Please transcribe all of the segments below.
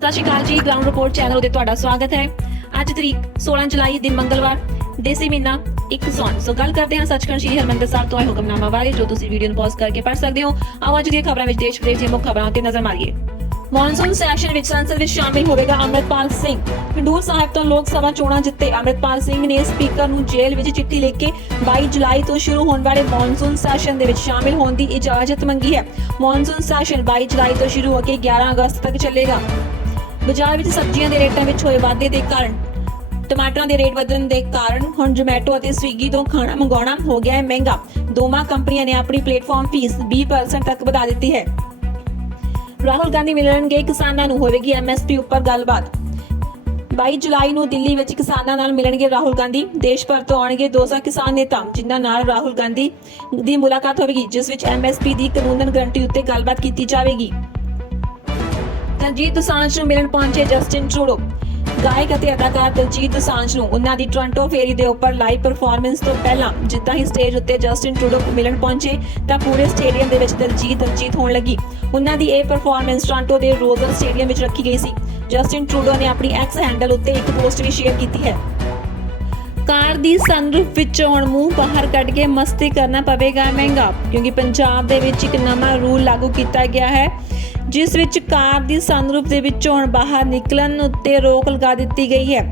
ਸਤਿ ਸ਼੍ਰੀ ਅਕਾਲ ਜੀ ground report channel ਉਤੇ ਤੁਹਾਡਾ ਸਵਾਗਤ ਹੈ। ਅੱਜ ਤਰੀਕ 16 ਜੁਲਾਈ ਦਿਨ ਮੰਗਲਵਾਰ, ਦੇਸੀ ਮਹੀਨਾ 1 ਸੌਣ ਸੋ ਗੱਲ ਕਰਦੇ ਹਾਂ ਸੱਚਖੰਡ ਸ਼੍ਰੀ ਹਰਮੰਦਰ ਸਾਹਿਬ ਤੋਂ ਆਏ ਹੁਕਮਨਾਮਾ ਬਾਰੇ, ਜੋ ਤੁਸੀਂ ਵੀਡੀਓ ਨੂੰ ਪੌਜ਼ ਕਰਕੇ ਪੜ੍ਹ ਸਕਦੇ ਹੋ। ਆਓ ਅੱਜ ਦੀਆਂ ਖਬਰਾਂ ਵਿੱਚ ਦੇਸ਼ ਵਿਦੇਸ਼ ਦੀਆਂ ਮੁੱਖ ਖਬਰਾਂ ਉੱਤੇ ਨਜ਼ਰ ਮਾਰੀਏ। ਮੌਨਸੂਨ ਸੈਸ਼ਨ ਵਿੱਚ ਸੰਸਦ ਵਿੱਚ ਸ਼ਾਮਿਲ ਹੋਵੇਗਾ ਅੰਮ੍ਰਿਤਪਾਲ ਸਿੰਘ। ਖਡੂਰ ਸਾਹਿਬ ਤੋਂ ਲੋਕ ਸਭਾ ਚੋਣਾਂ ਜਿੱਤੇ ਅੰਮ੍ਰਿਤਪਾਲ ਸਿੰਘ ਨੇ ਸਪੀਕਰ ਨੂੰ ਜੇਲ੍ਹ ਵਿੱਚ ਚਿੱਠੀ ਲਿਖ ਕੇ 22 ਜੁਲਾਈ ਤੋਂ ਸ਼ੁਰੂ ਹੋਣ ਵਾਲੇ ਮੌਨਸੂਨ ਸੈਸ਼ਨ ਦੇ ਵਿੱਚ ਸ਼ਾਮਿਲ ਹੋਣ ਦੀ ਇਜਾਜ਼ਤ ਮੰਗੀ ਹੈ। ਮੌਨਸੂਨ ਸੈਸ਼ਨ 22 ਜੁਲਾਈ ਤੋਂ ਸ਼ੁਰੂ ਹੋ ਕੇ 11 ਅਗਸਤ ਤੱਕ ਚੱਲੇਗਾ। ਬਾਜ਼ਾਰ ਵਿੱਚ ਸਬਜ਼ੀਆਂ ਦੇ ਰੇਟਾਂ ਵਿੱਚ ਹੋਏ ਵਾਧੇ ਦੇ ਕਾਰਨ, ਟਮਾਟਰਾਂ ਦੇ ਰੇਟ ਵਧਣ ਦੇ ਕਾਰਨ ਹੁਣ ਜ਼ੋਮੈਟੋ ਅਤੇ ਸਵੀਗੀ ਤੋਂ ਖਾਣਾ ਮੰਗਾਉਣਾ ਹੋ ਗਿਆ ਹੈ ਮਹਿੰਗਾ। ਦੋਵਾਂ ਕੰਪਨੀਆਂ ਨੇ ਆਪਣੀ ਪਲੇਟਫਾਰਮ ਫੀਸ 20% ਤੱਕ ਵਧਾ ਦਿੱਤੀ ਹੈ। ਰਾਹੁਲ ਗਾਂਧੀ ਮਿਲਣਗੇ ਕਿਸਾਨਾਂ ਨੂੰ, ਹੋਵੇਗੀ ਐਮਐਸਪੀ ਉੱਪਰ ਗੱਲਬਾਤ। 22 ਜੁਲਾਈ ਨੂੰ ਦਿੱਲੀ ਵਿੱਚ ਕਿਸਾਨਾਂ ਨਾਲ ਮਿਲਣਗੇ ਰਾਹੁਲ ਗਾਂਧੀ। ਦੇਸ਼ ਭਰ ਤੋਂ ਆਉਣਗੇ 200 ਕਿਸਾਨ ਨੇਤਾ, ਜਿਨ੍ਹਾਂ ਨਾਲ ਰਾਹੁਲ ਗਾਂਧੀ ਦੀ ਮੁਲਾਕਾਤ ਹੋਵੇਗੀ, ਜਿਸ ਵਿੱਚ ਐਮਐਸਪੀ ਦੀ ਕਾਨੂੰਨ ਗਰੰਟੀ ਉੱਤੇ ਗੱਲਬਾਤ ਕੀਤੀ ਜਾਵੇਗੀ। ਦਲਜੀਤ ਦੋਸਾਂਝ ਨੂੰ ਮਿਲਣ ਪਹੁੰਚੇ ਜਸਟਿਨ ਟਰੂਡੋ। ਗਾਇਕ ਅਤੇ ਅਦਾਕਾਰ ਦਲਜੀਤ ਦੋਸਾਂਝ ਨੂੰ ਉਹਨਾਂ ਦੀ ਟੋਰਾਂਟੋ ਫੇਰੀ ਦੇ ਉੱਪਰ ਲਾਈਵ ਪਰਫਾਰਮੈਂਸ ਤੋਂ ਪਹਿਲਾਂ ਜਿੱਦਾਂ ਹੀ ਸਟੇਜ ਉੱਤੇ ਜਸਟਿਨ ਟਰੂਡੋ ਮਿਲਣ ਪਹੁੰਚੇ ਤਾਂ ਪੂਰੇ ਸਟੇਡੀਅਮ ਦੇ ਵਿੱਚ ਦਲਜੀਤ ਦਲਜੀਤ ਹੋਣ ਲੱਗੀ। ਉਹਨਾਂ ਦੀ ਇਹ ਪਰਫਾਰਮੈਂਸ ਟੋਰਾਂਟੋ ਦੇ ਰੋਜ਼ਰ ਸਟੇਡੀਅਮ ਵਿੱਚ ਰੱਖੀ ਗਈ ਸੀ। ਜਸਟਿਨ ਟਰੂਡੋ ਨੇ ਆਪਣੀ ਐਕਸ ਹੈਂਡਲ ਉੱਤੇ ਇੱਕ ਪੋਸਟ ਵੀ ਸ਼ੇਅਰ ਕੀਤੀ ਹੈ। ਕਾਰ ਦੀ ਸਨਰੂਫ ਵਿੱਚ ਹੁਣ ਮੂੰਹ ਬਾਹਰ ਕੱਢ ਕੇ ਮਸਤੀ ਕਰਨਾ ਪਵੇਗਾ ਮਹਿੰਗਾ, ਕਿਉਂਕਿ ਪੰਜਾਬ ਦੇ ਵਿੱਚ ਇੱਕ ਨਵਾਂ ਰੂਲ ਲਾਗੂ ਕੀਤਾ ਗਿਆ ਹੈ। ਜਿਸ ਵਿੱਚ ਕਾਰ ਦੀ ਸਨਰੂਫ ਦੇ ਵਿੱਚੋਂ ਹੁਣ ਬਾਹਰ ਨਿਕਲਣ ਉੱਤੇ ਰੋਕ ਲਗਾ ਦਿੱਤੀ ਗਈ ਹੈ।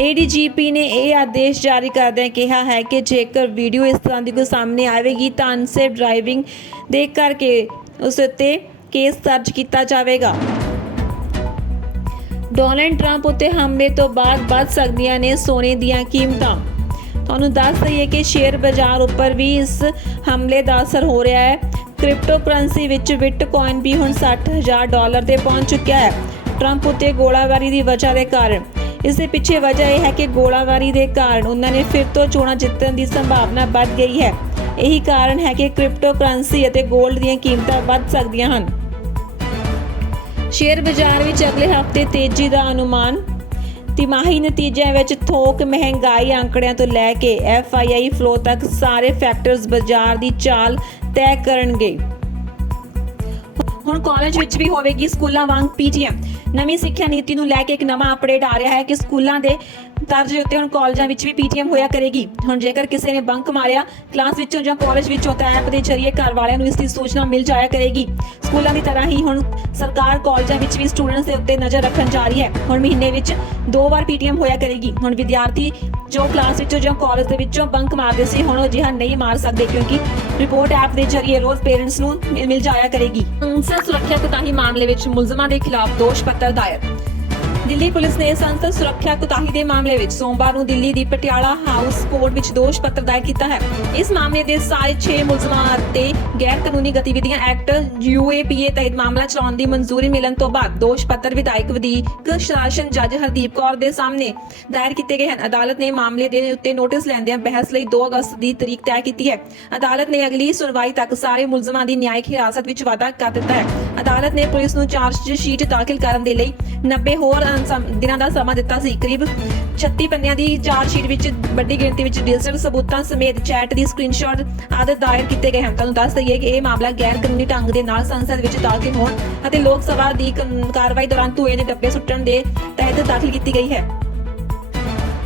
ਏਡੀਜੀਪੀ ਨੇ ਇਹ ਆਦੇਸ਼ ਜਾਰੀ ਕਰਦਿਆਂ ਕਿਹਾ ਹੈ ਕਿ ਜੇਕਰ ਵੀਡੀਓ ਇਸ ਤਰ੍ਹਾਂ ਦੀ ਕੋਈ ਸਾਹਮਣੇ ਆਵੇਗੀ ਤਾਂ ਅਨਸੇਫ ਡਰਾਈਵਿੰਗ ਦੇ ਕਰਕੇ ਉਸ ਉੱਤੇ ਕੇਸ ਦਰਜ ਕੀਤਾ ਜਾਵੇਗਾ। ਡੋਨਲਡ ਟਰੰਪ ਉੱਤੇ ਹਮਲੇ ਤੋਂ ਬਾਅਦ ਵੱਧ ਸਕਦੀਆਂ ਨੇ ਸੋਨੇ ਦੀਆਂ ਕੀਮਤਾਂ। ਤੁਹਾਨੂੰ ਦੱਸ ਦਈਏ ਕਿ ਸ਼ੇਅਰ ਬਾਜ਼ਾਰ ਉੱਪਰ ਵੀ ਇਸ ਹਮਲੇ ਦਾ ਅਸਰ ਹੋ ਰਿਹਾ ਹੈ। ਕ੍ਰਿਪਟੋ ਕਰੰਸੀ ਵਿੱਚ ਬਿਟਕੋਇਨ ਵੀ ਹੁਣ 60000 ਡਾਲਰ ਤੇ ਪਹੁੰਚ ਚੁੱਕਿਆ ਹੈ। ਟਰੰਪ ਉੱਤੇ ਗੋਲਾਬਾਰੀ ਦੀ ਵਜ੍ਹਾ ਦੇ ਕਾਰਨ। ਇਸ ਦੇ ਪਿੱਛੇ ਵਜ੍ਹਾ ਇਹ ਹੈ ਕਿ ਗੋਲਾਬਾਰੀ ਦੇ ਕਾਰਨ ਉਹਨਾਂ ਨੇ ਫਿਰ ਤੋਂ ਚੋਣਾਂ ਜਿੱਤਣ ਦੀ ਸੰਭਾਵਨਾ ਵੱਧ ਗਈ ਹੈ। ਇਹੀ ਕਾਰਨ ਹੈ ਕਿ ਕ੍ਰਿਪਟੋ ਕਰੰਸੀ ਅਤੇ 골ਡ ਦੀਆਂ ਕੀਮਤਾਂ ਵੱਧ ਸਕਦੀਆਂ ਹਨ। ਸ਼ੇਅਰ ਬਾਜ਼ਾਰ ਵਿੱਚ ਅਗਲੇ ਹਫ਼ਤੇ ਤੇਜ਼ੀ ਦਾ ਅਨੁਮਾਨ। ਤਿਮਾਹੀ ਨਤੀਜਿਆਂ ਵਿੱਚ ਥੋਕ, ਮਹਿੰਗਾਈ ਅੰਕੜਿਆਂ ਤੋਂ ਲੈ ਕੇ FII ਫਲੋ ਤੱਕ ਸਾਰੇ ਫੈਕਟਰਸ ਬਾਜ਼ਾਰ ਦੀ ਚਾਲ ਤੈਅ ਕਰਨਗੇ। ਹੁਣ ਕਾਲਜ ਵਿੱਚ ਵੀ ਹੋਵੇਗੀ ਸਕੂਲਾਂ ਵਾਂਗ ਪੀਟੀਐਮ ਨਵੀਂ ਸਿੱਖਿਆ ਨੀਤੀ ਨੂੰ ਲੈ ਕੇ ਇੱਕ ਨਵਾਂ ਅਪਡੇਟ ਆ ਰਿਹਾ ਹੈ ਕਿ ਸਕੂਲਾਂ ਦੇ ਤਰਜ਼ ਦੇ ਉੱਤੇ ਹੁਣ ਕਾਲਜਾਂ ਵਿੱਚ ਵੀ ਪੀਟੀਐਮ ਹੋਇਆ ਕਰੇਗੀ। ਹੁਣ ਜੇਕਰ ਕਿਸੇ ਨੇ ਬੰਕ ਮਾਰਿਆ ਕਲਾਸ ਵਿੱਚੋਂ ਜਾਂ ਕਾਲਜ ਵਿੱਚੋਂ, ਤਾਂ ਐਪ ਦੇ ਜ਼ਰੀਏ ਘਰ ਵਾਲਿਆਂ ਨੂੰ ਇਸ ਦੀ ਸੂਚਨਾ ਮਿਲ ਜਾਇਆ ਕਰੇਗੀ। ਸਕੂਲਾਂ ਦੀ ਤਰ੍ਹਾਂ ਹੀ ਹੁਣ ਸਰਕਾਰ ਕਾਲਜਾਂ ਵਿੱਚ ਵੀ ਸਟੂਡੈਂਟਸ ਦੇ ਉੱਤੇ ਨਜ਼ਰ ਰੱਖਣ ਜਾ ਰਹੀ ਹੈ। ਹੁਣ ਮਹੀਨੇ ਵਿੱਚ ਦੋ ਵਾਰ ਪੀਟੀਐਮ ਹੋਇਆ ਕਰੇਗੀ। ਹੁਣ ਵਿਦਿਆਰਥੀ ਜੋ ਕਲਾਸ ਵਿੱਚੋਂ ਜਾਂ ਕਾਲਜ ਦੇ ਵਿੱਚੋਂ ਬੰਕ ਮਾਰਦੇ ਸੀ, ਹੁਣ ਉਹ ਅਜਿਹਾ ਨਹੀਂ ਮਾਰ ਸਕਦੇ ਕਿਉਂਕਿ ਰਿਪੋਰਟ ਐਪ ਦੇ ਜ਼ਰੀਏ ਰੋਜ਼ ਪੇਰੈਂਟਸ ਨੂੰ ਮਿਲ ਜਾਇਆ ਕਰੇਗੀ। ਸੰਸਦ ਸੁਰੱਖਿਆ ਕੁਤਾਹੀ ਮਾਮਲੇ ਵਿੱਚ ਮੁਲਜ਼ਮਾਂ ਦੇ ਖਿਲਾਫ ਦੋਸ਼ ਪੱਤਰ ਦਾਇਰ। ਦਿੱਲੀ ਪੁਲਿਸ ਨੇ ਸੰਸਦ ਸੁਰੱਖਿਆ ਕੁਤਾਹੀ ਦੇ ਮਾਮਲੇ ਵਿੱਚ ਸੋਮਵਾਰ ਨੂੰ ਦਿੱਲੀ ਦੀ ਪਟਿਆਲਾ ਹਾਊਸ ਕੋਰਟ ਵਿੱਚ ਦੋਸ਼ ਪੱਤਰ ਦਾਇਰ ਕੀਤਾ ਹੈ। ਇਸ ਮਾਮਲੇ ਦੇ ਸਾਰੇ 6 ਮੁਲਜ਼ਮਾਂ ਅਤੇ ਗੈਰ ਕਾਨੂੰਨੀ ਗਤੀਵਿਧੀਆਂ ਐਕਟ ਯੂਏਪੀਏ ਤਹਿਤ ਮਾਮਲਾ ਚਲਾਉਣ ਦੀ ਮਨਜ਼ੂਰੀ ਮਿਲਣ ਤੋਂ ਬਾਅਦ ਦੋਸ਼ ਪੱਤਰ ਵਿਧਾਇਕ ਵਧੀਕ ਸ਼ਾਸਨ ਜੱਜ ਹਰਦੀਪ ਕੌਰ ਦੇ ਸਾਹਮਣੇ ਦਾਇਰ ਕੀਤੇ ਗਏ ਹਨ। ਅਦਾਲਤ ਨੇ ਮਾਮਲੇ ਦੇ ਉੱਤੇ ਨੋਟਿਸ ਲੈਂਦਿਆਂ ਬਹਿਸ ਲਈ 2 ਅਗਸਤ ਦੀ ਤਰੀਕ ਤੈਅ ਕੀਤੀ ਹੈ। ਅਦਾਲਤ ਨੇ ਅਗਲੀ ਸੁਣਵਾਈ ਤੱਕ ਸਾਰੇ ਮੁਲਜ਼ਮਾਂ ਦੀ ਨਿਆਇਕ ਹਿਰਾਸਤ ਵਿੱਚ ਵਾਧਾ ਕਰ ਦਿੱਤਾ ਹੈ। ਅਦਾਲਤ ਨੇ ਪੁਲਿਸ ਨੂੰ ਚਾਰਜ ਸ਼ੀਟ ਦਾਖਲ ਕਰਨ ਦੇ ਲਈ 90 ਹੋਰ ਸਮ- ਦਿਨਾਂ ਦਾ ਸਮਾਂ ਦਿੱਤਾ ਸੀ। ਕਰੀਬ 36 ਪੰਨਿਆਂ ਦੀ ਚਾਰਜ ਸ਼ੀਟ ਵਿੱਚ ਵੱਡੀ ਗਿਣਤੀ ਵਿੱਚ ਡਿਜੀਟਲ ਸਬੂਤਾਂ ਸਮੇਤ ਚੈਟ ਦੀ ਸਕਰੀਨਸ਼ਾਟ ਆਦਿ ਦਾਇਰ ਕੀਤੇ ਗਏ ਹਨ। ਤੁਹਾਨੂੰ ਦੱਸ ਦਈਏ ਕਿ ਇਹ ਮਾਮਲਾ ਗੈਰ ਕਾਨੂੰਨੀ ਢੰਗ ਦੇ ਨਾਲ ਸੰਸਦ ਵਿੱਚ ਦਾਖਲ ਹੋਣ ਅਤੇ ਲੋਕ ਸਭਾ ਦੀ ਕਾਨ- ਕਾਰਵਾਈ ਦੌਰਾਨ ਧੂਏ ਦੇ ਡੱਬੇ ਸੁੱਟਣ ਦੇ ਤਹਿਤ ਦਾਖਲ ਕੀਤੀ ਗਈ ਹੈ।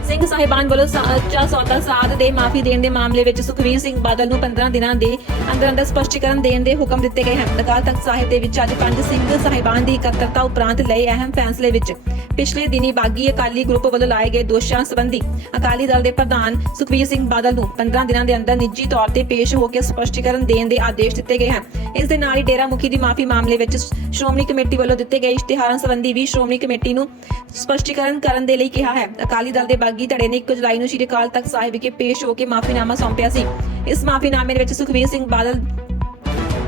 ਸਿੰਘ ਸਾਹਿਬਾਨ ਵੱਲੋਂ ਸੱਚਾ ਸੌਦਾ ਸਾਧ ਦੇ ਮਾਫੀ ਦੇਣ ਦੇ ਮਾਮਲੇ ਵਿੱਚ ਸੁਖਵੀਰ ਸਿੰਘ ਬਾਦਲ ਨੂੰ 15 ਦਿਨਾਂ ਦੇ ਅੰਦਰ ਅੰਦਰ ਸਪਸ਼ਟੀਕਰਨ ਦੇਣ ਦੇ ਹੁਕਮ ਦਿੱਤੇ ਗਏ ਹਨ। ਅਕਾਲ ਤਖਤ ਸਾਹਿਬ ਦੇ ਵਿੱਚ ਅੱਜ ਪੰਜ ਸਿੰਘ ਸਾਹਿਬਾਨ ਦੀ ਇਕੱਤਰਤਾ ਉਪਰੰਤ ਲਏ ਅਹਿਮ ਫੈਸਲੇ ਵਿੱਚ ਪਿਛਲੇ ਦਿਨੀ ਬਾਗੀ ਅਕਾਲੀ ਗਰੁੱਪ ਵੱਲੋਂ ਲਾਏ ਗਏ ਦੋਸ਼ਾਂ ਸੰਬੰਧੀ ਅਕਾਲੀ ਦਲ ਦੇ ਪ੍ਰਧਾਨ ਸੁਖਵੀਰ ਸਿੰਘ ਬਾਦਲ ਨੂੰ 15 ਦਿਨਾਂ ਦੇ ਅੰਦਰ ਨਿੱਜੀ ਤੌਰ ਤੇ ਪੇਸ਼ ਹੋ ਕੇ ਸਪਸ਼ਟੀਕਰਨ ਦੇਣ ਦੇ ਆਦੇਸ਼ ਦਿੱਤੇ ਗਏ ਹਨ। ਇਸ ਦੇ ਨਾਲ ਹੀ ਡੇਰਾ ਮੁਖੀ ਦੀ ਮਾਫੀ ਮਾਮਲੇ ਵਿੱਚ ਸ਼੍ਰੋਮਣੀ ਕਮੇਟੀ ਵੱਲੋਂ ਦਿੱਤੇ ਗਏ ਇਸ਼ਤਿਹਾਰਾਂ ਸੰਬੰਧੀ ਵੀ ਸ਼੍ਰੋਮਣੀ ਕਮੇਟੀ ਨੂੰ ਸਪਸ਼ਟੀਕਰਨ ਕਰਨ ਦੇ ਲਈ ਕਿਹਾ ਹੈ। ਅਕਾਲੀ ਦਲ ਦੇ ਬਾਗੀ ਧੜੇ ਨੇ 1 ਜੁਲਾਈ ਨੂੰ ਸ਼੍ਰੀ ਅਕਾਲ ਤਖਤ ਸਾਹਿਬ ਵਿਖੇ ਪੇਸ਼ ਹੋ ਕੇ ਮਾਫੀਨਾਮਾ ਸੌਂਪਿਆ ਸੀ। ਇਸ ਮਾਫੀਨਾਮੇ ਵਿੱਚ ਸੁਖਵੀਰ ਸਿੰਘ ਬਾਦਲ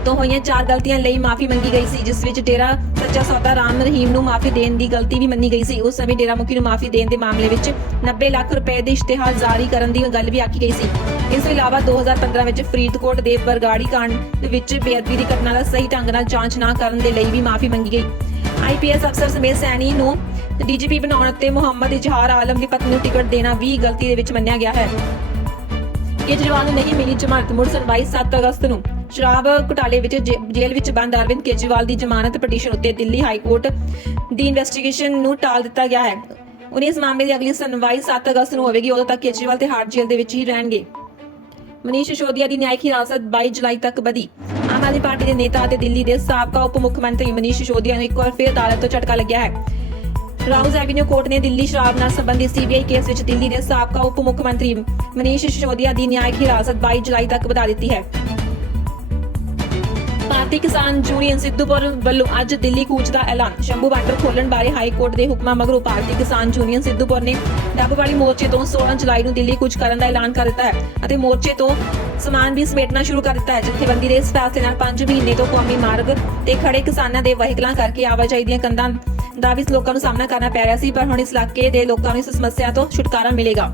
ਤੋਂ ਹੋਈਆਂ ਚਾਰ ਗਲਤੀਆਂ ਲਈ ਮਾਫੀ ਮੰਗੀ ਗਈ ਸੀ, ਜਿਸ ਵਿੱਚ ਡੇਰਾ ਸੱਚਾ ਸੌਦਾ ਰਾਮ ਰਹੀਮ ਨੂੰ ਮਾਫੀ ਦੇਣ ਦੀ ਗਲਤੀ ਵੀ ਮੰਨੀ ਗਈ ਸੀ। ਉਸ ਸਮੇਂ ਡੇਰਾ ਮੁਖੀ ਨੂੰ ਮਾਫੀ ਦੇਣ ਦੇ ਮਾਮਲੇ ਵਿੱਚ 90 ਲੱਖ ਰੁਪਏ ਦੇ ਇਸ਼ਤਿਹਾਰ ਜਾਰੀ ਕਰਨ ਦੀ ਗੱਲ ਵੀ ਆਖੀ ਗਈ ਸੀ। ਇਸ ਤੋਂ ਇਲਾਵਾ 2015 ਵਿੱਚ ਫਰੀਦਕੋਟ ਦੇ ਬਰਗਾੜੀ ਕਾਂਡ ਵਿੱਚ ਬੇਅਦਬੀ ਦੀ ਘਟਨਾ ਦਾ ਸਹੀ ਢੰਗ ਨਾਲ ਜਾਂਚ ਨਾ ਕਰਨ ਦੇ ਲਈ ਵੀ ਮਾਫੀ ਮੰਗੀ ਗਈ। ਆਈਪੀਐਸ ਅਫਸਰ ਸਮੇਤ ਸੈਣੀ ਨੂੰ ਡੀਜੀਪੀ ਬਣਾਉਣ ਤੇ ਮੁਹੰਮਦ ਇਜਹਾਰ ਆਲਮ ਦੀ ਪਤਨੀ ਨੂੰ ਟਿਕਟ ਦੇਣਾ ਵੀ ਗਲਤੀ ਦੇ ਵਿੱਚ ਮੰਨਿਆ ਗਿਆ ਹੈ। ਕੇਜਰੀਵਾਲ ਨੂੰ ਨਹੀਂ ਮਿਲੀ ਜ਼ਮਾਨਤ, ਮੁੜ ਸੁਣਵਾਈ 7 ਅਗਸਤ ਨੂੰ। ਸ਼ਰਾਬ ਘੁਟਾਲੇ ਵਿੱਚ ਜੇਲ੍ਹ ਵਿੱਚ ਬੰਦ ਅਰਵਿੰਦ ਕੇਜਰੀਵਾਲ ਦੀ ਜ਼ਮਾਨਤ ਪਟੀਸ਼ਨ ਉੱਤੇ ਦਿੱਲੀ ਹਾਈ ਕੋਰਟ ਦੀ ਇਨਵੈਸਟੀਗੇਸ਼ਨ ਨੂੰ ਟਾਲ ਦਿੱਤਾ ਗਿਆ ਹੈ। ਉਹਨੇ ਇਸ ਮਾਮਲੇ ਦੀ ਅਗਲੀ ਸੁਣਵਾਈ 7 ਅਗਸਤ ਨੂੰ ਹੋਵੇਗੀ, ਉਦੋਂ ਤੱਕ ਕੇਜਰੀਵਾਲ ਤੇ ਹਾਰਟ ਜੇਲ੍ਹ ਦੇ ਵਿੱਚ ਹੀ ਰਹਿਣਗੇ। ਮਨੀਸ਼ ਸਿਸੋਦੀਆ ਦੀ ਨਿਆਇਕ ਹਿਰਾਸਤ 22 ਜੁਲਾਈ ਤੱਕ ਵਧੀ। ਆਮ ਆਦਮੀ ਪਾਰਟੀ ਦੇ ਨੇਤਾ ਅਤੇ ਦਿੱਲੀ ਦੇ ਸਾਬਕਾ ਉਪ ਮੁੱਖ ਮੰਤਰੀ ਮਨੀਸ਼ ਸਿਸੋਦੀਆ ਨੂੰ ਇੱਕ ਵਾਰ ਫਿਰ ਅਦਾਲਤ ਤੋਂ ਝਟਕਾ ਲੱਗਿਆ ਹੈ। ਰਾਉਜ਼ ਐਵੀਨਿਊ ਕੋਰਟ ਨੇ ਦਿੱਲੀ ਸ਼ਰਾਬ ਨਾਲ ਸੰਬੰਧਿਤ ਸੀਬੀਆਈ ਕੇਸ ਵਿੱਚ ਦਿੱਲੀ ਦੇ ਸਾਬਕਾ ਉਪ ਮੁੱਖ ਮੰਤਰੀ ਮਨੀਸ਼ ਸਿਸੋਦੀਆ ਦੀ ਨਿਆਇਕ ਹਿਰਾਸਤ 22 ਜੁਲਾਈ ਤੱਕ ਵਧਾ ਦਿੱਤੀ ਹੈ। ਭਾਰਤੀ ਕਿਸਾਨ ਯੂਨੀਅਨ ਸਿੱਧੂਪੁਰ ਵੱਲੋਂ ਅੱਜ ਦਿੱਲੀ ਕੂਚ ਦਾ ਐਲਾਨ। ਸ਼ੰਭੂ ਬਾਰਡਰ ਖੋਲਣ ਬਾਰੇ ਹਾਈ ਕੋਰਟ ਦੇ ਹੁਕਮਾਂ ਮਗਰੋਂ ਭਾਰਤੀ ਕਿਸਾਨ ਯੂਨੀਅਨ ਸਿੱਧੂਪੁਰ ਨੇ ਡੱਬਵਾਲੀ ਮੋਰਚੇ ਤੋਂ 16 ਜੁਲਾਈ ਨੂੰ ਦਿੱਲੀ ਕੂਚ ਕਰਨ ਦਾ ਐਲਾਨ ਕਰ ਦਿੱਤਾ ਹੈ ਅਤੇ ਮੋਰਚੇ ਤੋਂ ਸਮਾਨ ਵੀ ਸਮੇਟਣਾ ਸ਼ੁਰੂ ਕਰ ਦਿੱਤਾ ਹੈ। ਜਥੇਬੰਦੀ ਦੇ ਇਸ ਫੈਸਲੇ ਨਾਲ 5 ਮਹੀਨੇ ਤੋਂ ਕੌਮੀ ਮਾਰਗ ਤੇ ਖੜੇ ਕਿਸਾਨਾਂ ਦੇ ਵਹੀਕਲਾਂ ਕਰਕੇ ਆਵਾਜਾਈ ਦੀਆਂ ਕੰਧਾਂ ਦਾ ਵੀ ਲੋਕਾਂ ਨੂੰ ਸਾਹਮਣਾ ਕਰਨਾ ਪੈ ਰਿਹਾ ਸੀ, ਪਰ ਹੁਣ ਇਸ ਇਲਾਕੇ ਦੇ ਲੋਕਾਂ ਨੂੰ ਇਸ ਸਮੱਸਿਆ ਤੋਂ ਛੁਟਕਾਰਾ ਮਿਲੇਗਾ।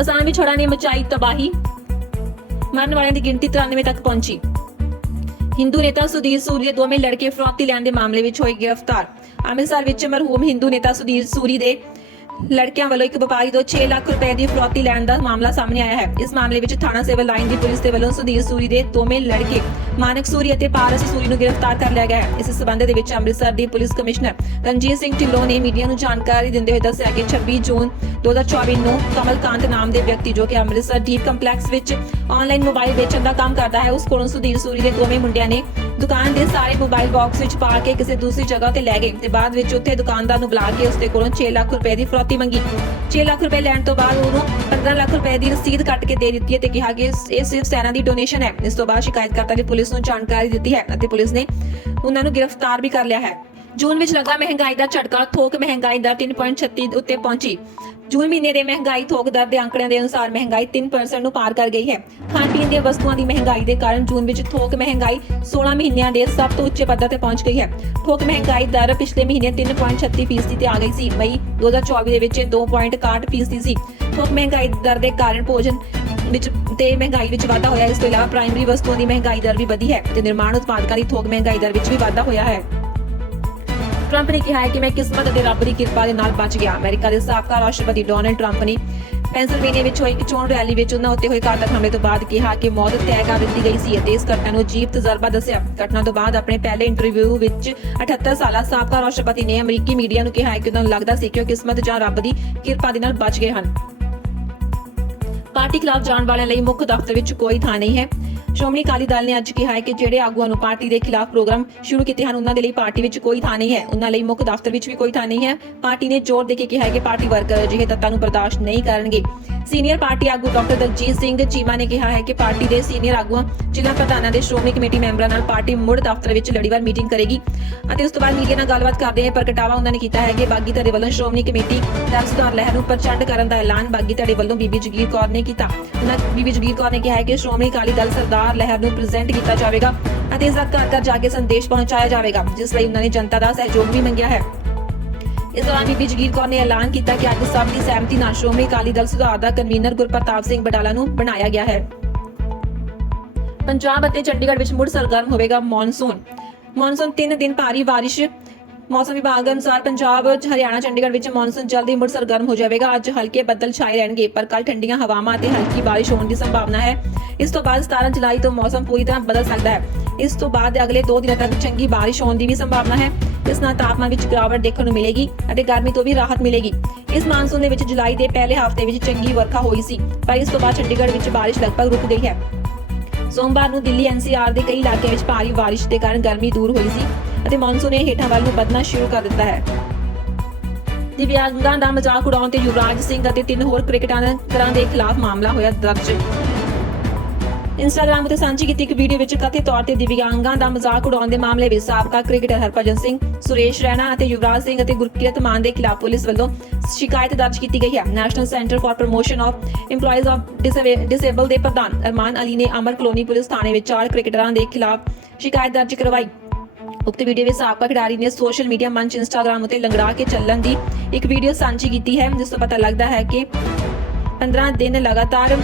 ਅਸਾਮ ਵਿੱਚ ਹੜ੍ਹਾਂ ਨੇ ਮਚਾਈ ਤਬਾਹੀ। ਮਰਨ ਵਾਲਿਆਂ ਦੀ ਗਿਣਤੀ 93 ਤੱਕ ਪਹੁੰਚੀ। ਹਿੰਦੂ ਨੇਤਾ ਸੁਧੀਰ ਸੂਰੀ ਦੇ ਦੋਵੇਂ ਲੜਕੇ ਫਰੌਤੀ ਲੈਣ ਦੇ ਮਾਮਲੇ ਵਿੱਚ ਹੋਏ ਗ੍ਰਿਫਤਾਰ। ਅੰਮ੍ਰਿਤਸਰ ਵਿੱਚ ਮਰਹੂਮ ਹਿੰਦੂ ਨੇਤਾ ਸੁਧੀਰ ਸੂਰੀ ਦੇ ਲੜਕਿਆਂ ਵੱਲੋਂ ਇੱਕ ਵਪਾਰੀ ਤੋਂ 6 ਲੱਖ ਰੁਪਏ ਦੀ ਫਰੌਤੀ ਲੈਣ ਦਾ ਮਾਮਲਾ ਸਾਹਮਣੇ ਆਇਆ ਹੈ। ਇਸ ਮਾਮਲੇ ਵਿੱਚ ਥਾਣਾ ਸਿਵਲ ਲਾਈਨ ਦੀ ਪੁਲਿਸ ਦੇ ਵੱਲੋਂ ਸੁਧੀਰ ਸੂਰੀ ਦੇ ਦੋਵੇਂ ਲੜਕੇ ਮਾਨਕ ਸੂਰੀ ਅਤੇ ਪਾਰਸ ਸੂਰੀ ਨੂੰ ਗ੍ਰਿਫਤਾਰ ਕਰ ਲਿਆ ਗਿਆ ਹੈ। ਇਸ ਸਬੰਧ ਦੇ ਵਿੱਚ ਅੰਮ੍ਰਿਤਸਰ ਦੀ ਪੁਲਿਸ ਕਮਿਸ਼ਨਰ ਰਣਜੀਤ ਸਿੰਘ ਢਿੱਲੋਂ ਨੇ ਮੀਡੀਆ ਨੂੰ ਜਾਣਕਾਰੀ ਦਿੰਦੇ ਹੋਏ ਦੱਸਿਆ ਕਿ 26 ਜੂਨ 2024 ਨੂੰ ਕਮਲਕਾਂਤ ਨਾਮ ਦੇ ਵਿਅਕਤੀ ਜੋ ਕਿ ਅੰਮ੍ਰਿਤਸਰ ਡੀਪ ਕੰਪਲੈਕਸ ਵਿੱਚ ਆਨਲਾਈਨ ਮੋਬਾਈਲ ਵੇਚਣ ਦਾ ਕੰਮ ਕਰਦਾ ਹੈ, ਉਸ ਕੋਲੋਂ ਸੁਧੀਰ ਸੂਰੀ ਦੇ ਦੋਵੇਂ ਮੁੰਡਿਆਂ ਨੇ ਦੁਕਾਨ ਦੇ ਸਾਰੇ ਮੋਬਾਈਲ ਬਾਕਸ ਵਿੱਚ ਪਾ ਕੇ ਕਿਸੇ ਦੂਸਰੀ ਜਗ੍ਹਾ ਤੇ ਲੈ ਗਏ ਤੇ ਬਾਅਦ ਵਿੱਚ ਉੱਥੇ ਦੁਕਾਨਦਾਰ ਨੂੰ ਬੁਲਾ ਕੇ ਉਸ ਕੋਲੋਂ 6 ਲੱਖ ਰੁਪਏ ਦੀ ਫਰੌਤੀ ਮੰਗੀ। 6 ਲੱਖ ਰੁਪਏ ਲੈਣ ਤੋਂ ਬਾਅਦ ਉਹਨੂੰ 15 ਲੱਖ ਰੁਪਏ ਦੀ ਰਸੀਦ ਕੱਟ ਕੇ ਦੇ ਦਿੱਤੀ ਤੇ ਕਿਹਾ ਕਿ ਇਹ ਸਿਰਫ ਸੈਨਾ ਦੀ ਡੋਨੇਸ਼ਨ ਹੈ। ਇਸ ਤੋਂ ਬਾਅਦ ਸ਼ਿਕਾਇਤਕਰਤਾ ਨੇ ਪੁਲਿਸ ਨੂੰ ਜਾਣਕਾਰੀ ਦਿੱਤੀ ਹੈ ਅਤੇ ਪੁਲਿਸ ਨੇ ਉਹਨਾਂ ਨੂੰ ਗ੍ਰਿਫਤਾਰ ਵੀ ਕਰ ਲਿਆ ਹੈ। ਜੂਨ ਵਿੱਚ ਲੱਗਾ ਮਹਿੰਗਾਈ ਦਾ ਝਟਕਾ, ਥੋਕ ਮਹਿੰਗਾਈ ਦਰ 3.36 ਉੱਤੇ ਪਹੁੰਚੀ। ਜੂਨ ਮਹੀਨੇ ਦੇ ਮਹਿੰਗਾਈ ਥੋਕ ਦਰ ਦੇ ਅੰਕੜਿਆਂ ਦੇ ਅਨੁਸਾਰ ਮਹਿੰਗਾਈ 3% ਨੂੰ ਪਾਰ ਕਰ ਗਈ ਹੈ। ਖਾਣ ਪੀਣ ਦੀਆਂ ਵਸਤੂਆਂ ਦੀ ਮਹਿੰਗਾਈ ਦੇ ਕਾਰਨ ਜੂਨ ਵਿੱਚ ਥੋਕ ਮਹਿੰਗਾਈ 16 ਮਹੀਨਿਆਂ ਦੇ ਸਭ ਤੋਂ ਉੱਚੇ ਪੱਧਰ ਤੇ ਪਹੁੰਚ ਗਈ ਹੈ। ਥੋਕ ਮਹਿੰਗਾਈ ਦਰ ਪਿਛਲੇ ਮਹੀਨੇ 3.36% ਫੀਸਦੀ ਤੇ ਆ ਗਈ ਸੀ। ਮਈ 2024 ਦੇ ਵਿੱਚ ਇਹ 2.61% ਫੀਸਦੀ ਸੀ। ਥੋਕ ਮਹਿੰਗਾਈ ਦਰ ਦੇ ਕਾਰਨ ਭੋਜਨ ਵਿੱਚ ਤੇ ਮਹਿੰਗਾਈ ਵਿੱਚ ਵਾਧਾ ਹੋਇਆ। ਇਸ ਤੋਂ ਇਲਾਵਾ ਪ੍ਰਾਇਮਰੀ ਵਸਤੂਆਂ ਦੀ ਮਹਿੰਗਾਈ ਦਰ ਵੀ ਵਧੀ ਹੈ ਤੇ ਨਿਰਮਾਣ ਉਤਪਾਦਕਾਂ ਦੀ ਥੋਕ ਮਹਿੰਗਾਈ ਦਰ ਵਿੱਚ ਵੀ ਵਾਧਾ ਹੋਇਆ ਹੈ। ਟਰੰਪ ਨੇ ਕਿਹਾ ਹੈ ਕਿ ਮੈਂ ਕਿਸਮਤ ਅਤੇ ਰੱਬ ਦੀ ਕਿਰਪਾ ਦੇ ਨਾਲ ਬਚ ਗਿਆ। ਅਮਰੀਕਾ ਦੇ ਸਾਬਕਾ ਰਾਸ਼ਟਰਪਤੀ ਡੋਨਲਡ ਟਰੰਪ ਨੇ ਪੈਂਸਿਲਵੇਨੀਆ ਵਿੱਚ ਹੋਈ ਇੱਕ ਚੋਣ ਰੈਲੀ ਵਿੱਚ ਉਹਨਾਂ ਉੱਤੇ ਹੋਏ ਘਾਤਕ ਹਮਲੇ ਤੋਂ ਬਾਅਦ ਕਿਹਾ ਕਿ ਮੌਤ ਤੈਅ ਕਰ ਦਿੱਤੀ ਗਈ ਸੀ ਅਤੇ ਇਸ ਘਟਨਾ ਨੂੰ ਅਜੀਬ ਤਜਰਬਾ ਦੱਸਿਆ। ਘਟਨਾ ਤੋਂ ਬਾਅਦ ਆਪਣੇ ਪਹਿਲੇ ਇੰਟਰਵਿਊ ਵਿੱਚ 78 ਸਾਲਾ ਸਾਬਕਾ ਰਾਸ਼ਟਰਪਤੀ ਨੇ ਅਮਰੀਕੀ ਮੀਡੀਆ ਨੂੰ ਕਿਹਾ ਕਿ ਉਹਨਾਂ ਨੂੰ ਲੱਗਦਾ ਸੀ ਕਿ ਉਹ ਕਿਸਮਤ ਜਾਂ ਰੱਬ ਦੀ ਕਿਰਪਾ ਦੇ ਨਾਲ ਬਚ ਗਏ ਹਨ। ਪਾਰਟੀ ਖਿਲਾਫ ਜਾਣ ਵਾਲਿਆਂ ਲਈ ਮੁੱਖ ਦਫ਼ਤਰ ਵਿੱਚ ਕੋਈ ਥਾਂ ਨਹੀਂ ਹੈ। ਸ਼੍ਰੋਮਣੀ ਅਕਾਲੀ ਦਲ ਨੇ ਅੱਜ ਕਿਹਾ ਹੈ ਕਿ ਜਿਹੜੇ ਆਗੂਆਂ ਨੂੰ ਪਾਰਟੀ ਦੇ ਖਿਲਾਫ ਪ੍ਰੋਗਰਾਮ ਸ਼ੁਰੂ ਕੀਤੇ ਹਨ, ਉਹਨਾਂ ਦੇ ਲਈ ਪਾਰਟੀ ਵਿੱਚ ਕੋਈ ਥਾਂ ਨਹੀਂ ਹੈ। ਉਹਨਾਂ ਲਈ ਮੁੱਖ ਦਫ਼ਤਰ ਵਿੱਚ ਵੀ ਕੋਈ ਥਾਂ ਨਹੀਂ ਹੈ। ਪਾਰਟੀ ਨੇ ਜ਼ੋਰ ਦੇ ਕੇ ਕਿਹਾ ਹੈ ਕਿ ਪਾਰਟੀ ਵਰਕਰ ਅਜਿਹੇ ਤੱਤਾਂ ਨੂੰ ਬਰਦਾਸ਼ਤ ਨਹੀਂ ਕਰਨਗੇ। ਸੀਨੀਅਰ ਪਾਰਟੀ ਆਗੂ ਡਾਕਟਰ ਦਲਜੀਤ ਸਿੰਘ ਚੀਮਾ ਨੇ ਕਿਹਾ ਹੈ ਕਿ ਪਾਰਟੀ ਦੇ ਸੀਨੀਅਰ ਆਗੂਆਂ, ਜ਼ਿਲ੍ਹਾ ਪ੍ਰਧਾਨਾਂ ਦੇ ਸ਼੍ਰੋਮਣੀ ਕਮੇਟੀ ਮੈਂਬਰਾਂ ਨਾਲ ਪਾਰਟੀ ਮੁੜ ਦਫ਼ਤਰ ਵਿੱਚ ਲੜੀਵਾਰ ਮੀਟਿੰਗ ਕਰੇਗੀ ਅਤੇ ਉਸ ਤੋਂ ਬਾਅਦ ਮੀਡੀਆ ਨਾਲ ਗੱਲਬਾਤ ਕਰਦੇ ਹੋਏ ਪ੍ਰਗਟਾਵਾ ਉਹਨਾਂ ਨੇ ਕੀਤਾ ਹੈ ਕਿ ਬਾਗੀ ਧੜੇ ਵੱਲੋਂ ਸ਼੍ਰੋਮਣੀ ਕਮੇਟੀ ਦਰ ਸੁਧਾਰ ਲਹਿਰ ਨੂੰ ਪ੍ਰਚੰਡ ਕਰਨ ਦਾ ਐਲਾਨ ਬਾਗੀ ਧੜੇ ਵੱਲੋਂ ਬੀਬੀ ਜਗੀਰ ਕੌਰ ਨੇ ਕੀਤਾ। ਉਹਨਾਂ ਬੀਬੀ ਜਗੀਰ ਕੌਰ ਨੇ ਕਿਹਾ ਹੈ ਕਿ ਸ਼੍ਰੋਮਣੀ ਅਕਾਲੀ ਦਲ ਸਰਦਾਰ ਲਹਿਰ ਨੂੰ ਪ੍ਰੈਜ਼ੈਂਟ ਕੀਤਾ ਜਾਵੇਗਾ ਅਤੇ ਇਸ ਦਾ ਘਰ ਘਰ ਜਾ ਕੇ ਸੰਦੇਸ਼ ਪਹੁੰਚਾਇਆ ਜਾਵੇਗਾ, ਜਿਸ ਲਈ ਉਹਨਾਂ ਨੇ ਜਨਤਾ ਦਾ ਸਹਿਯੋਗ ਵੀ ਮੰਗਿਆ ਹੈ। ਇਸ ਦੌਰਾਨ ਬੀਬੀ ਜਗੀਰ ਕੌਰ ਨੇ ਐਲਾਨ ਕੀਤਾ ਕਿ ਅੱਜ ਸਭ ਦੀ ਸਹਿਮਤੀ ਨਾਲ ਸ਼੍ਰੋਮਣੀ ਅਕਾਲੀ ਦਲ ਸੁਧਾਰ ਦਾ ਕਨਵੀਨਰ ਗੁਰਪ੍ਰਤਾਪ ਸਿੰਘ ਬਟਾਲਾ ਨੂੰ ਬਣਾਇਆ ਗਿਆ ਹੈ। ਪੰਜਾਬ ਅਤੇ ਚੰਡੀਗੜ੍ਹ ਵਿੱਚ ਮੁੜ ਸਰਗਰਮ ਹੋਵੇਗਾ ਮੌਨਸੂਨ। ਮੌਨਸੂਨ 3 ਦਿਨ ਭਾਰੀ ਬਾਰਿਸ਼ ਮੌਸਮ ਵਿਭਾਗ ਦੇ ਅਨੁਸਾਰ ਪੰਜਾਬ ਹਰਿਆਣਾ, ਚੰਡੀਗੜ੍ਹ ਵਿੱਚ ਮੌਨਸੂਨ ਜਲਦੀ ਮੁੜ ਸਰਗਰਮ ਹੋ ਜਾਵੇਗਾ। ਅੱਜ ਹਲਕੇ ਬੱਦਲ ਛਾਏ ਰਹਿਣਗੇ, ਪਰ ਕੱਲ ਠੰਡੀਆਂ ਹਵਾਵਾਂ ਅਤੇ ਹਲਕੀ ਬਾਰਿਸ਼ ਹੋਣ ਦੀ ਸੰਭਾਵਨਾ ਹੈ। ਇਸ ਤੋਂ ਬਾਅਦ 17 ਜੁਲਾਈ ਤੋਂ ਮੌਸਮ ਪੂਰੀ ਤਰ੍ਹਾਂ ਬਦਲ ਸਕਦਾ ਹੈ। ਇਸ ਤੋਂ ਬਾਅਦ ਅਗਲੇ 2 ਦਿਨਾਂ ਤੱਕ ਚੰਗੀ ਬਾਰਿਸ਼ ਹੋਣ ਦੀ ਵੀ ਸੰਭਾਵਨਾ ਹੈ। ਇਸ ਨਾਲ ਤਾਪਮਾਨ ਵਿੱਚ ਗਿਰਾਵਟ ਦੇਖਣ ਨੂੰ ਮਿਲੇਗੀ ਅਤੇ ਗਰਮੀ ਤੋਂ ਵੀ ਰਾਹਤ ਮਿਲੇਗੀ। ਇਸ ਮਾਨਸੂਨ ਦੇ ਵਿੱਚ ਜੁਲਾਈ ਦੇ ਪਹਿਲੇ ਹਫ਼ਤੇ ਵਿੱਚ ਚੰਗੀ ਵਰਖਾ ਹੋਈ ਸੀ, ਪਰ ਇਸ ਤੋਂ ਬਾਅਦ ਚੰਡੀਗੜ੍ਹ ਵਿੱਚ ਬਾਰਿਸ਼ ਲਗਭਗ ਰੁਕ ਗਈ ਹੈ। ਸੋਮਵਾਰ ਨੂੰ ਦਿੱਲੀ ਐਨਸੀਆਰ ਦੇ ਕਈ ਇਲਾਕਿਆਂ ਵਿੱਚ ਭਾਰੀ ਬਾਰਿਸ਼ ਦੇ ਕਾਰਨ ਗਰਮੀ ਦੂਰ ਹੋਈ ਸੀ। ਅਤੇ ਮੌਨਸੂਨ ਨੇ ਹੇਠਾਂ ਵੱਲ ਨੂੰ ਵਧਣਾ ਸ਼ੁਰੂ ਕਰ ਦਿੱਤਾ ਹੈ। ਦਿਵਿਆਂਗਾਂ ਦਾ ਮਜ਼ਾਕ ਉਡਾਉਣ ਤੇ ਯੁਵਰਾਜ ਸਿੰਘ ਅਤੇ ਤਿੰਨ ਹੋਰ ਕ੍ਰਿਕਟਰਾਂ ਦੇ ਖਿਲਾਫ ਮਾਮਲਾ ਹੋਇਆ ਦਰਜ। ਇੰਸਟਾਗ੍ਰਾਮ ਉਤੇ ਸਾਂਝੀ ਕੀਤੀ ਇੱਕ ਵੀਡੀਓ ਵਿੱਚ ਕਥਿਤ ਤੌਰ ਤੇ ਦਿਵਿਆਂਗਾਂ ਦਾ ਮਜ਼ਾਕ ਉਡਾਉਣ ਦੇ ਮਾਮਲੇ ਵਿੱਚ ਸਾਬਕਾ ਕ੍ਰਿਕਟਰ ਹਰਭਜਨ ਸਿੰਘ, ਸੁਰੇਸ਼ ਰੈਣਾ ਅਤੇ ਯੁਵਰਾਜ ਸਿੰਘ ਅਤੇ ਗੁਰਕੀਰਤ ਮਾਨ ਦੇ ਖਿਲਾਫ ਪੁਲਿਸ ਵੱਲੋਂ ਸ਼ਿਕਾਇਤ ਦਰਜ ਕੀਤੀ ਗਈ ਹੈ। National centre for promotion of EMPLOYEES of disable ਦੇ ਪ੍ਰਧਾਨ ਅਰਮਾਨ ਅਲੀ ਨੇ ਅਮਰ ਕਲੋਨੀ ਪੁਲਿਸ ਥਾਣੇ ਵਿੱਚ ਚਾਰ ਕ੍ਰਿਕਟਰਾਂ ਦੇ ਖਿਲਾਫ ਸ਼ਿਕਾਇਤ ਦਰਜ ਕਰਵਾਈ। ਉਕਤ ਵੀਡੀਓ ਵਿੱਚ ਸਾਬਕਾ ਖਿਡਾਰੀ ਨੇ ਸੋਸ਼ਲ ਮੀਡੀਆ ਮੰਚ ਇੰਸਟਾਗ੍ਰam ਉਤੇ ਲੰਗੜਾ ਕੇ ਚੱਲਣ ਦੀ ਇੱਕ ਵੀਡੀਓ ਸਾਂਝੀ ਕੀਤੀ ਹੈ, ਜਿਸ ਤੋਂ ਪਤਾ ਲੱਗਦਾ ਹੈ ਕਿ 15 ਦਿਨ ਲਗਾਤਾਰ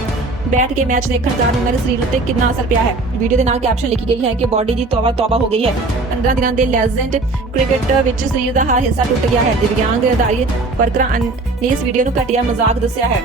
ਬੈਠ ਕੇ ਮੈਚ ਦੇਖਣ ਕਾਰਨ ਉਹਨਾਂ ਦੇ ਸਰੀਰ ਉੱਤੇ ਕਿੰਨਾ ਅਸਰ ਪਿਆ ਹੈ। ਵੀਡੀਓ ਦੇ ਨਾਲ ਕੈਪਸ਼ਨ ਲਿਖੀ ਗਈ ਹੈ ਕਿ ਬਾਡੀ ਦੀ ਤੌਬਾ ਤੌਬਾ ਹੋ ਗਈ ਹੈ। 15 ਦਿਨਾਂ ਦੇ ਲੈਜੈਂਡ ਕ੍ਰਿਕਟ ਵਿੱਚ ਸਰੀਰ ਦਾ ਹਰ ਹਿੱਸਾ ਟੁੱਟ ਗਿਆ ਹੈ। ਦਿਵਿਆਂਗ ਅਧਾਰੀ ਵਰਕਰਾਂ ਨੇ ਇਸ ਵੀਡੀਓ ਨੂੰ ਘਟੀਆ ਮਜ਼ਾਕ ਦੱਸਿਆ ਹੈ।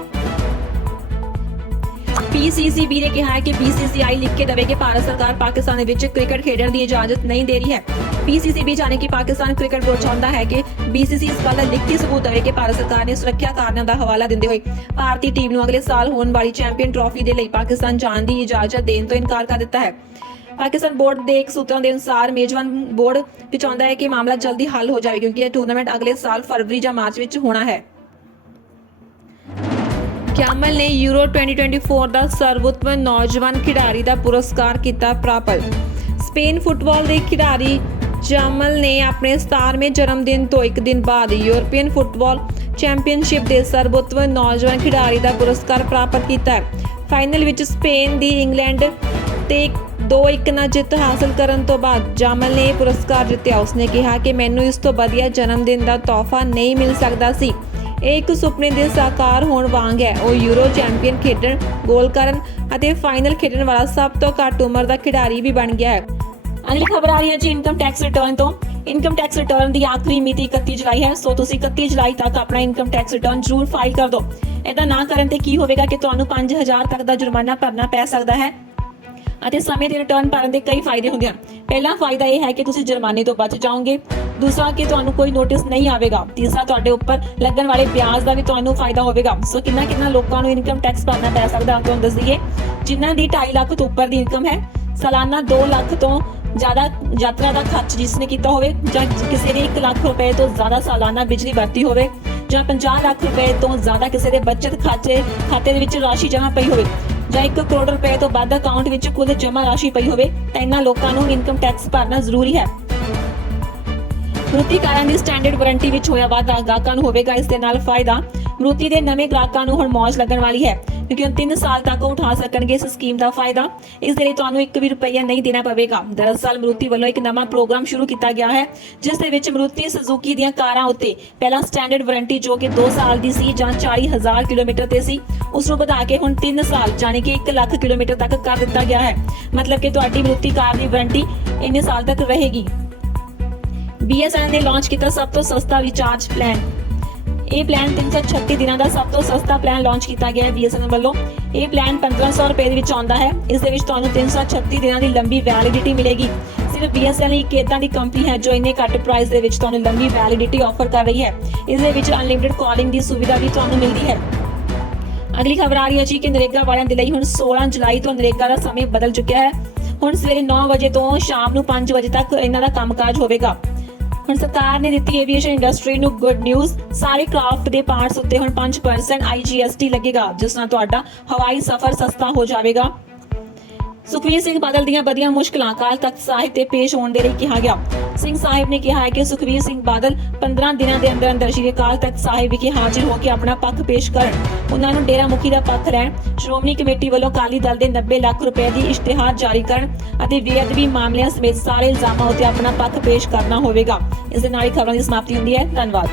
ਪੀਸੀਸੀਬੀ ਨੇ ਕਿਹਾ ਹੈ ਕਿ ਬੀਸੀਸੀਆਈ ਲਿਖ ਕੇ ਦੇਵੇ ਭਾਰਤ ਸਰਕਾਰ ਪਾਕਿਸਤਾਨ ਦੇ ਵਿੱਚ ਕ੍ਰਿਕਟ ਖੇਡਣ ਦੀ ਇਜਾਜ਼ਤ ਨਹੀਂ ਦੇ ਰਹੀ ਹੈ। ਪੀਸੀਸੀਬੀ ਜਾਣੇ ਕਿ ਪਾਕਿਸਤਾਨ ਕ੍ਰਿਕਟ ਬੋਰਡ ਚਾਹੁੰਦਾ ਹੈ ਕਿ ਬੀਸੀਸੀ ਇਸ ਗੱਲ ਦਾ ਲਿਖਤੀ ਸਬੂਤ ਦੇਵੇ ਕਿ ਭਾਰਤ ਸਰਕਾਰ ਨੇ ਸੁਰੱਖਿਆ ਕਾਰਨਾਂ ਦਾ ਹਵਾਲਾ ਦਿੰਦੇ ਹੋਏ ਭਾਰਤੀ ਟੀਮ ਨੂੰ ਅਗਲੇ ਸਾਲ ਹੋਣ ਵਾਲੀ ਚੈਂਪੀਅਨ ਟਰਾਫੀ ਦੇ ਲਈ ਪਾਕਿਸਤਾਨ ਜਾਣ ਦੀ ਇਜਾਜ਼ਤ ਦੇਣ ਤੋਂ ਇਨਕਾਰ ਕਰ ਦਿੱਤਾ ਹੈ। ਪਾਕਿਸਤਾਨ ਬੋਰਡ ਦੇ ਇੱਕ ਸੂਤਰਾਂ ਦੇ ਅਨੁਸਾਰ ਮੇਜ਼ਬਾਨ ਬੋਰਡ ਵੀ ਚਾਹੁੰਦਾ ਹੈ ਕਿ ਮਾਮਲਾ ਜਲਦੀ ਹੱਲ ਹੋ ਜਾਵੇ, ਕਿਉਂਕਿ ਇਹ ਟੂਰਨਾਮੈਂਟ ਅਗਲੇ ਸਾਲ ਫਰਵਰੀ ਜਾਂ ਮਾਰਚ ਵਿੱਚ ਹੋਣਾ ਹੈ। ਕਿਆਮਲ ਨੇ ਯੂਰੋ 2024 ਦਾ ਸਰਵੋਤਮ ਨੌਜਵਾਨ ਖਿਡਾਰੀ ਦਾ ਪੁਰਸਕਾਰ ਕੀਤਾ ਪ੍ਰਾਪਤ। ਸਪੇਨ ਫੁੱਟਬਾਲ ਦੇ ਖਿਡਾਰੀ ਜਾਮਲ ਨੇ ਆਪਣੇ 17ਵੇਂ ਜਨਮ ਦਿਨ ਤੋਂ ਇੱਕ ਦਿਨ ਬਾਅਦ ਯੂਰਪੀਅਨ ਫੁੱਟਬਾਲ ਚੈਂਪੀਅਨਸ਼ਿਪ ਦੇ ਸਰਵੋਤਮ ਨੌਜਵਾਨ ਖਿਡਾਰੀ ਦਾ ਪੁਰਸਕਾਰ ਪ੍ਰਾਪਤ ਕੀਤਾ ਫਾਈਨਲ ਵਿੱਚ ਸਪੇਨ ਦੀ ਇੰਗਲੈਂਡ ਤੇ 2-1 ਨਾਲ ਜਿੱਤ ਹਾਸਲ ਕਰਨ ਤੋਂ ਬਾਅਦ ਜਾਮਲ ਨੇ ਇਹ ਪੁਰਸਕਾਰ ਜਿੱਤਿਆ। ਉਸਨੇ ਕਿਹਾ ਕਿ ਮੈਨੂੰ ਇਸ ਤੋਂ ਵਧੀਆ ਜਨਮ ਦਿਨ ਦਾ ਤੋਹਫਾ ਨਹੀਂ ਮਿਲ ਸਕਦਾ ਸੀ। ਇਹ ਇੱਕ ਸੁਪਨੇ ਦੇ ਸਾਕਾਰ ਹੋਣ ਵਾਂਗ ਹੈ। ਉਹ ਯੂਰੋ ਚੈਂਪੀਅਨ ਖੇਡਣ ਗੋਲ ਕਰਨ ਅਤੇ ਫਾਈਨਲ ਖੇਡਣ ਵਾਲਾ ਸਭ ਤੋਂ ਘੱਟ ਉਮਰ ਦਾ ਖਿਡਾਰੀ ਵੀ ਬਣ ਗਿਆ ਹੈ। ਅਗਲੀ ਖਬਰ ਆ ਰਹੀ ਹੈ ਜੀ ਇਨਕਮ ਟੈਕਸ ਰਿਟਰਨ ਤੋਂ। ਇਨਕਮ ਟੈਕਸ ਰਿਟਰਨ ਦੀ ਆਖਰੀ ਮਿਤੀ 31 ਜੁਲਾਈ ਹੈ। ਸੋ ਤੁਸੀਂ 31 ਜੁਲਾਈ ਤੱਕ ਆਪਣਾ ਇਨਕਮ ਟੈਕਸ ਰਿਟਰਨ ਜ਼ਰੂਰ ਫਾਈਲ ਕਰ ਦਿਓ। ਇਹਦਾ ਨਾ ਕਰਨ ਤੇ ਕੀ ਹੋਵੇਗਾ ਕਿ ਤੁਹਾਨੂੰ 5000 ਤੱਕ ਦਾ ਜੁਰਮਾਨਾ ਭਰਨਾ ਪੈ ਸਕਦਾ ਹੈ? ਅਤੇ ਸਮੇਂ ਤੇ ਰਿਟਰਨ ਭਰਨ ਦੇ ਕਈ ਫਾਇਦੇ ਹੁੰਦੇ ਹਨ। ਪਹਿਲਾ ਫਾਇਦਾ ਇਹ ਹੈ ਕਿ ਤੁਸੀਂ ਜੁਰਮਾਨੇ ਤੋਂ ਬਚ ਜਾਓਗੇ। ਦੂਸਰਾ ਕਿ ਤੁਹਾਨੂੰ ਕੋਈ ਨੋਟਿਸ ਨਹੀਂ ਆਵੇਗਾ। ਤੀਸਰਾ, ਤੁਹਾਡੇ ਉੱਪਰ ਲੱਗਣ ਵਾਲੇ ਵਿਆਜ ਦਾ ਵੀ ਤੁਹਾਨੂੰ ਫਾਇਦਾ ਹੋਵੇਗਾ। ਸੋ ਕਿੰਨਾ ਕਿੰਨਾ ਲੋਕਾਂ ਨੂੰ ਇਨਕਮ ਟੈਕਸ ਭਰਨਾ ਪੈ ਸਕਦਾ ਤੁਹਾਨੂੰ ਦੱਸ ਦਈਏ। ਜਿਨ੍ਹਾਂ ਦੀ 2.5 ਲੱਖ ਤੋਂ ਉੱਪਰ ਦੀ ਇਨਕਮ ਹੈ, ਸਾਲਾਨਾ 2 ਲੱਖ ਤੋਂ ਜ਼ਿਆਦਾ ਯਾਤਰਾ ਦਾ ਖਰਚ ਜਿਸ ਨੇ ਕੀਤਾ ਹੋਵੇ, ਜਾਂ ਕਿਸੇ ਨੇ 1 ਲੱਖ ਰੁਪਏ ਤੋਂ ਜ਼ਿਆਦਾ ਸਾਲਾਨਾ ਬਿਜਲੀ ਵਰਤੀ ਹੋਵੇ, ਜਾਂ 50 ਲੱਖ ਰੁਪਏ ਤੋਂ ਜ਼ਿਆਦਾ ਕਿਸੇ ਦੇ ਬਚਤ ਖਾਤੇ ਖਾਤੇ ਦੇ ਵਿੱਚ ਰਾਸ਼ੀ ਜਮ੍ਹਾਂ ਪਈ ਹੋਵੇ। ਜਾਂ 1 ਕਰੋੜ ਰੁਪਏ ਤੋਂ ਵੱਧ ਅਕਾਊਂਟ ਵਿੱਚ ਕੁੱਲ ਜਮ੍ਹਾਂ ਰਾਸ਼ੀ ਪਈ ਹੋਵੇ, ਤਾਂ ਇਹਨਾਂ ਲੋਕਾਂ ਨੂੰ ਇਨਕਮ ਟੈਕਸ ਭਰਨਾ ਜ਼ਰੂਰੀ ਹੈ। ਮਰੂਤੀਕਾਰਾਂ ਦੀ ਸਟੈਂਡਰਡ ਵਾਰੰਟੀ ਵਿੱਚ ਹੋਇਆ ਵਾਧਾ ਗਾਹਕਾਂ ਨੂੰ ਹੋਵੇਗਾ, ਇਸ ਦੇ ਨਾਲ ਫਾਇਦਾ। ਮਰੂਤੀ ਦੇ ਨਵੇਂ ਗ੍ਰਾਹਕਾਂ ਨੂੰ ਹੁਣ ਮੌਜ ਲੱਗਣ ਵਾਲੀ ਹੈ। ਕਿਉਂਕਿ 3 ਸਾਲ ਤੱਕ ਉਹ ਉਠਾ ਸਕਣਗੇ ਇਸ ਸਕੀਮ ਦਾ ਫਾਇਦਾ। ਇਸ ਦੇ ਲਈ ਤੁਹਾਨੂੰ 1 ਵੀ ਰੁਪਈਆ ਨਹੀਂ ਦੇਣਾ ਪਵੇਗਾ। ਦਰਅਸਲ ਮਰੂਤੀ ਵੱਲੋਂ ਇੱਕ ਨਵਾਂ ਪ੍ਰੋਗਰਾਮ ਸ਼ੁਰੂ ਕੀਤਾ ਗਿਆ ਹੈ, ਜਿਸ ਦੇ ਵਿੱਚ ਮਰੂਤੀ ਸੁਜ਼ੂਕੀ ਦੀਆਂ ਕਾਰਾਂ ਉੱਤੇ ਪਹਿਲਾਂ ਸਟੈਂਡਰਡ ਵਾਰੰਟੀ ਜੋ ਕਿ 2 ਸਾਲ ਦੀ ਸੀ ਜਾਂ 40000 ਕਿਲੋਮੀਟਰ ਤੇ ਸੀ, ਉਸ ਨੂੰ ਵਧਾ ਕੇ ਹੁਣ 3 ਸਾਲ ਯਾਨੀ ਕਿ 1 ਲੱਖ ਕਿਲੋਮੀਟਰ ਤੱਕ ਕਰ ਦਿੱਤਾ ਗਿਆ ਹੈ। ਮਤਲਬ ਕਿ ਤੁਹਾਡੀ ਮਰੂਤੀ ਕਾਰ ਦੀ ਵਾਰੰਟੀ ਇੰਨੇ ਸਾਲ ਤੱਕ ਰਹੇਗੀ। BSNL ਨੇ ਲਾਂਚ ਕੀਤਾ ਸਭ ਤੋਂ ਸਸਤਾ ਰਿਚਾਰਜ ਪਲਾਨ ਇਹ ਪਲਾਨ 336 ਦਿਨਾਂ ਦਾ ਸਭ ਤੋਂ ਸਸਤਾ ਪਲਾਨ ਲਾਂਚ ਕੀਤਾ ਗਿਆ ਹੈ BSNL ਵੱਲੋਂ। ਇਹ ਪਲਾਨ 1500 ਰੁਪਏ ਦੇ ਵਿੱਚ ਆਉਂਦਾ ਹੈ। ਇਸ ਦੇ ਵਿੱਚ ਤੁਹਾਨੂੰ 336 ਦਿਨਾਂ ਦੀ ਲੰਬੀ ਵੈਲਿਡਿਟੀ ਮਿਲੇਗੀ। ਸਿਰਫ BSNL ਇੱਕ ਇਦਾਂ ਦੀ ਕੰਪਨੀ ਹੈ ਜੋ ਇੰਨੇ ਘੱਟ ਪ੍ਰਾਈਸ ਦੇ ਵਿੱਚ ਤੁਹਾਨੂੰ ਲੰਬੀ ਵੈਲਿਡਿਟੀ ਆਫਰ ਕਰ ਰਹੀ ਹੈ। ਇਸ ਦੇ ਵਿੱਚ ਅਨਲਿਮਿਟਿਡ ਕਾਲਿੰਗ ਦੀ ਸੁਵਿਧਾ ਵੀ ਤੁਹਾਨੂੰ ਮਿਲਦੀ ਹੈ। ਅਗਲੀ ਖਬਰ ਆ ਰਹੀ ਹੈ ਜੀ ਕਿ ਨਰੇਗਾ ਵਾਲਿਆਂ ਦੇ ਲਈ ਹੁਣ 16 ਜੁਲਾਈ ਤੋਂ ਨਰੇਗਾ ਦਾ ਸਮੇਂ ਬਦਲ ਚੁੱਕਿਆ ਹੈ। ਹੁਣ ਸਵੇਰੇ 9 ਵਜੇ ਤੋਂ ਸ਼ਾਮ ਨੂੰ 5 ਵਜੇ ਤੱਕ ਇਹਨਾਂ ਦਾ ਕੰਮਕਾਜ ਹੋਵੇਗਾ। ਹੁਣ ਸਰਕਾਰ ਨੇ ਦਿੱਤੀ ਏਵੀਏਸ਼ਨ ਇੰਡਸਟਰੀ ਨੂੰ ਗੁੱਡ ਨਿਊਜ਼ ਸਾਰੇ ਕਰਾਫਟ ਦੇ ਪਾਰਟਸ ਉੱਤੇ ਹੁਣ 5% IGST ਲੱਗੇਗਾ, ਜਿਸ ਨਾਲ ਤੁਹਾਡਾ ਹਵਾਈ ਸਫ਼ਰ ਸਸਤਾ ਹੋ ਜਾਵੇਗਾ। ਸੁਖਵੀਰ ਸਿੰਘ ਬਾਦਲ ਦੀਆਂ ਵਧੀਆਂ ਮੁਸ਼ਕਲਾਂ ਕਾਲ ਤਖਤ ਸਾਹਿਬ ਤੇ ਪੇਸ਼ ਹੋਣ ਦੇ ਲਈ ਕਿਹਾ ਗਿਆ। ਸਿੰਘ ਸਾਹਿਬ ਨੇ ਕਿਹਾ ਹੈ ਕਿ ਸੁਖਵੀਰ ਸਿੰਘ ਬਾਦਲ 15 ਦਿਨਾਂ ਦੇ ਅੰਦਰ ਅੰਦਰ ਸ਼੍ਰੀ ਅਕਾਲ ਤਖਤ ਸਾਹਿਬ ਵਿਖੇ ਹਾਜ਼ਰ ਹੋ ਕੇ ਆਪਣਾ ਪੱਖ ਪੇਸ਼ ਕਰਨ। ਉਹਨਾਂ ਨੂੰ ਡੇਰਾ ਮੁਖੀ ਦਾ ਪੱਖ ਰਹਿਣ, ਸ਼੍ਰੋਮਣੀ ਕਮੇਟੀ ਵੱਲੋਂ ਕਾਲੀ ਦਲ ਦੇ 90 ਲੱਖ ਰੁਪਏ ਦੀ ਇਸ਼ਤਿਹਾਰ ਜਾਰੀ ਕਰਨ ਅਤੇ ਬੇਅਦਬੀ ਮਾਮਲਿਆਂ ਸਮੇਤ ਸਾਰੇ ਇਲਜ਼ਾਮਾਂ ਉੱਤੇ ਆਪਣਾ ਪੱਖ ਪੇਸ਼ ਕਰਨਾ ਹੋਵੇਗਾ। ਇਸ ਦੇ ਨਾਲ ਹੀ ਖਬਰਾਂ ਦੀ ਸਮਾਪਤੀ ਹੁੰਦੀ ਹੈ। ਧੰਨਵਾਦ।